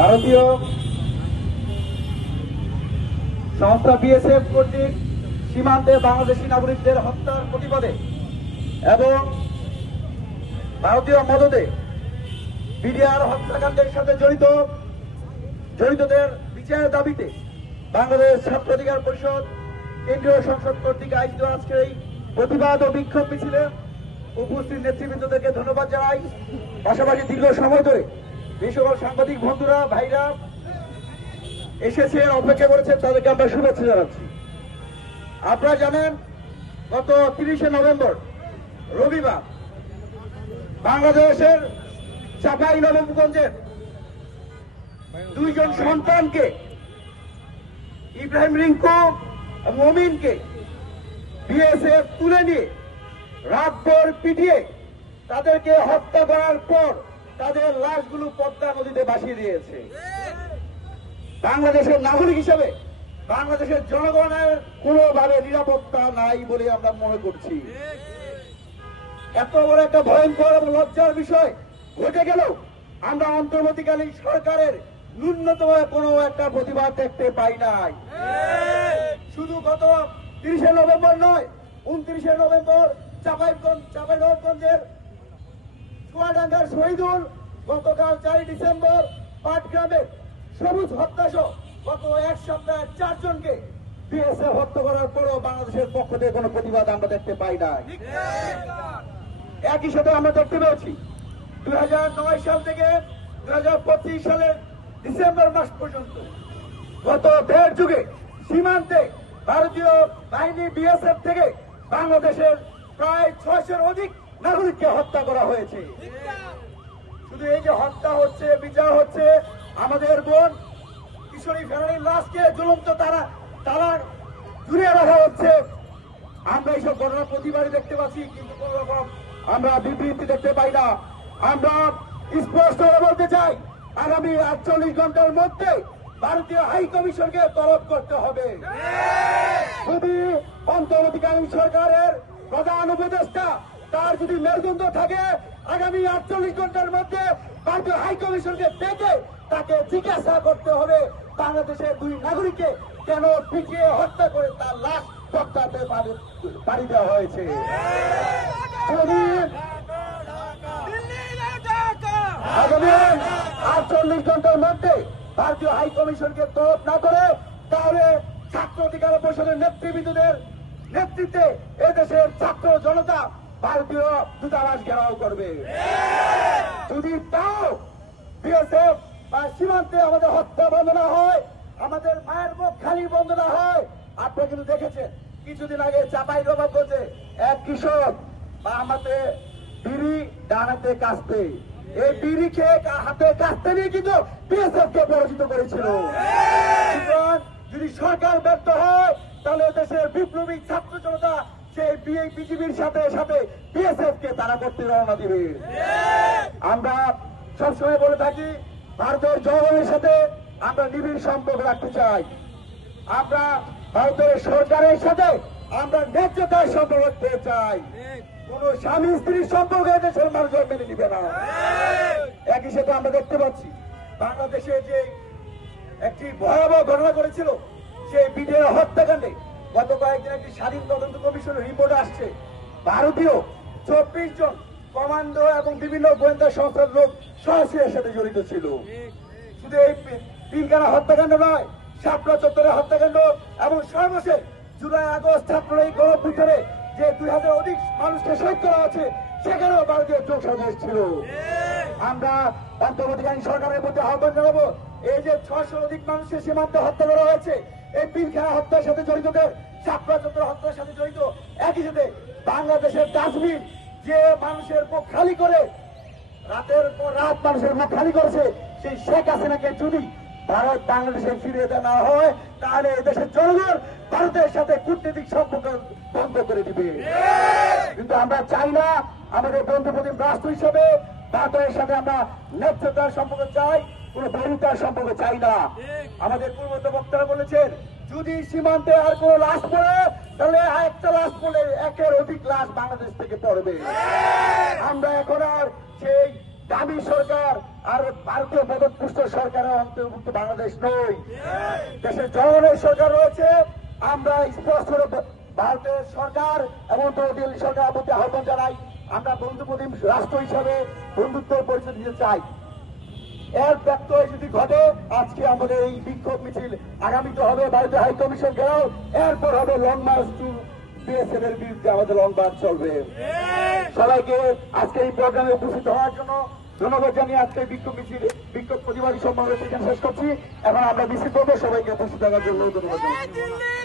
ভারতীয় সংস্থা বিএসএফ কর্তৃক সীমান্তে বাংলাদেশি নাগরিকদের হত্যার প্রতিবাদে এবং ভারতীয় মদদে বিডিআর হত্যাকাণ্ডের সাথে জড়িতদের বিচারের দাবিতে বাংলাদেশ ছাত্র অধিকার পরিষদ কেন্দ্রীয় সংসদ কর্তৃক আয়োজিত আজকের এই প্রতিবাদ ও বিক্ষোভ মিছিলে উপস্থিত নেতৃবৃন্দদেরকে ধন্যবাদ জানাই। পাশাপাশি দীর্ঘ সময় ধরে এই সকল সাংবাদিক বন্ধুরা ভাইরা এসেছেন, অপেক্ষা করেছেন, তাদেরকে আমরা শুভেচ্ছা জানাচ্ছি। আপনারা জানেন গত 30শে নভেম্বর রবিবার বাংলাদেশের চাঁপাইনবাবগঞ্জের দুইজন সন্তানকে ইব্রাহিম রিঙ্কু মমিনকে বিএসএফ তুলে নিয়ে রাতভর পিটিয়ে তাদেরকে হত্যা করার পর তাদের লাশগুলো পদ্মা নদীতে ভাসিয়ে দিয়েছে। বাংলাদেশের নাগরিক হিসেবে বাংলাদেশের জনগণের কোনোভাবে নিরাপত্তা নাই বলে আমরা মনে করছি। এত বড় একটা ভয়ঙ্কর এবং লজ্জার বিষয় ঘটে গেল আমরা অন্তর্বর্তীকালীন সরকারের ন্যূনতম কোনো একটা প্রতিবাদ দেখতে পাই নাই। শুধু গত 30শে নভেম্বর নয়, 29শে নভেম্বর চাঁপাইনবাবগঞ্জের চুয়াডাঙ্গার শহীদুল, গতকাল 4 ডিসেম্বর পাটগ্রামের সবুজ হত্যাসহ গত এক সপ্তাহে 4 জনকে বিএসএফ হত্যা করার পরও বাংলাদেশের পক্ষ থেকে কোনো প্রতিবাদ আমরা দেখতে পাই নাই। একই সাথে আমরা দেখতে পেয়েছি 2009 সাল থেকে 2025 সালের ডিসেম্বর মাস পর্যন্ত গত 1.5 যুগে সীমান্তে ভারতীয় বাহিনী বিএসএফ থেকে বাংলাদেশের প্রায় 600-এর অধিক নাগরিককে হত্যা করা হয়েছে। শুধু এই যে হত্যা হচ্ছে, বিচার হচ্ছে, আমাদের বোন কিশোরী ফেরানির লাশকে ঝুলন্ত তারা ঝুলিয়ে রাখা হচ্ছে। আমরা এইসব ঘটনা প্রতিবারই দেখতে পাচ্ছি, কিন্তু কোন রকম আমরা বিবৃতি দেখতে পাই না। আমরা স্পষ্ট বলতে চাই, আগামী 48 ঘন্টার মধ্যে ভারতীয় হাই কমিশনকে তলব করতে হবে। যদি অন্তর্বর্তীকালীন সরকারের প্রধান উপদেষ্টা তার যদি মেরুদণ্ড থাকে, আগামী 48 ঘন্টার মধ্যে ভারতীয় হাই কমিশনকে ডেকে তাকে জিজ্ঞাসা করতে হবে বাংলাদেশের 2 নাগরিককে কেন পিটিয়ে হত্যা করে তার লাশ পদ্মাতে পাড়ি দেওয়া হয়েছে। যদি আগামী 48 ঘন্টার মধ্যে ভারতীয় হাই কমিশনকে তলব না করে, তাহলে ছাত্র অধিকার পরিষদের নেতৃবৃন্দদের নেতৃত্বে এদেশের ছাত্র জনতা ভারতীয় দূতাবাস ঘেরাও করবে। যদি তাও বিএসএফ বা সীমান্তে আমাদের হত্যা বন্ধ না হয়, আমাদের মায়ের মুখ খালি বন্ধ না হয়, আপনারা কিন্তু দেখেছেন কিছুদিন আগে চাঁপাইনবাবগঞ্জে এক কৃষক বা হাতে বিড়ি ডান হাতে কাস্তে, এই বিড়ি খেয়ে হাতে কাস্তে নিয়ে কিন্তু বিএসএফ কে পরাজিত করেছিল। যদি সরকার ব্যর্থ হয়, তাহলে দেশের বিপ্লবী ছাত্র জনতা সেই বিজিবির সাথে সাথে বিএসএফ কে তারা করতে রওনা দিবে। আমরা সবসময় বলে থাকি, ভারতের জনগণের সাথে আমরা নিবিড় সম্পর্ক রাখতে চাই। আমরা ভারতের সরকারের সাথে আমরা ন্যায্যতার সম্পর্ক রাখতে চাই। কোন স্বামী স্ত্রীর সম্পর্ক দেশের মানুষ মেনে নিবে না। একই সাথে আমরা দেখতে পাচ্ছি বাংলাদেশে যে একটি ভয়াবহ ঘটনা করেছিল, সেই বিডিআর হত্যাকাণ্ডে গত কয়েকদিন একটি স্বাধীন তদন্ত কমিশনের রিপোর্ট আসছে, ভারতীয় 24 জন কমান্ডো এবং বিভিন্ন গোয়েন্দা সংস্থার লোক সরাসরি এর সাথে জড়িত ছিল। শুধু এই পিলখানা হত্যাকাণ্ড নয়, শাপলা চত্বরের হত্যাকাণ্ড এবং সর্বশেষ জুলাই আগস্ট ছাত্ররা এই গণঅভ্যুত্থানে যে 2000 অধিক মানুষকে শহীদ করা আছে, সেখানেও ভারতীয় যোগ সদস্য ছিল। আমরা অন্তর্বর্তীকালীন সরকারের প্রতি আহ্বান জানাবো, এই যে 600 অধিক মানুষের সীমান্তে হত্যা করা হয়েছে, এই পিলখানা হত্যার সাথে জড়িতদের, শাপলা চত্বর হত্যার সাথে জড়িত, একই সাথে বাংলাদেশের ডাস্টবিন যে মানুষের মুখ খালি করে রাতের পর রাত মানুষের মুখ খালি করেছে, সেই শেখ হাসিনাকে যদি ভারত বাংলাদেশে ফিরিয়ে দেওয়া না হয়, তাহলে এদেশের জনগণ ভারতের সাথে কূটনৈতিক সম্পর্ক বন্ধ করে দিবে। কিন্তু আমরা চাই না, আমাদের বন্ধুপ্রতিম রাষ্ট্র হিসেবে ভারতের সাথে আমরা ন্যায্যতার সম্পর্ক চাই, কোন বৈরিতার সম্পর্ক চাই না। আমাদের পূর্ববর্তী বক্তারা বলেছেন, যদি সীমান্তে আর কোন লাশ পড়ে, তাহলে একটা লাশ পড়লে 1-এর অধিক লাশ বাংলাদেশ থেকে পড়বে। আমরা এখন আর সেই দাবি সরকার আর ভারতীয় মদতপুষ্ট সরকারের অন্তর্ভুক্ত বাংলাদেশ নই। দেশের জনগণের সরকার রয়েছে। আমরা স্পষ্ট করে ভারতের সরকার এবং দিল্লি সরকারের প্রতি আহ্বান জানাই, আমরা বন্ধুপ্রতিম রাষ্ট্র হিসাবে বন্ধুত্বের পরিচয় দিতে চাই। এর ব্যত্যয় যদি ঘটে, আজকে আমাদের এই বিক্ষোভ মিছিল আগামীতে হবে ভারতীয় হাই কমিশন ঘেরাও, এরপর হবে লং মার্চ টু বিএসএফ এর বিরুদ্ধে আমাদের লং মার্চ চলবে। সবাইকে আজকে এই প্রোগ্রামে উপস্থিত হওয়ার জন্য ধন্যবাদ জানিয়ে আজকে বিক্ষোভ প্রতিবাদী সমাবেশ এখানে শেষ করছি। এখন আমরা মিছিল করবো, সবাইকে উপস্থিত থাকার জন্য ধন্যবাদ জানাই।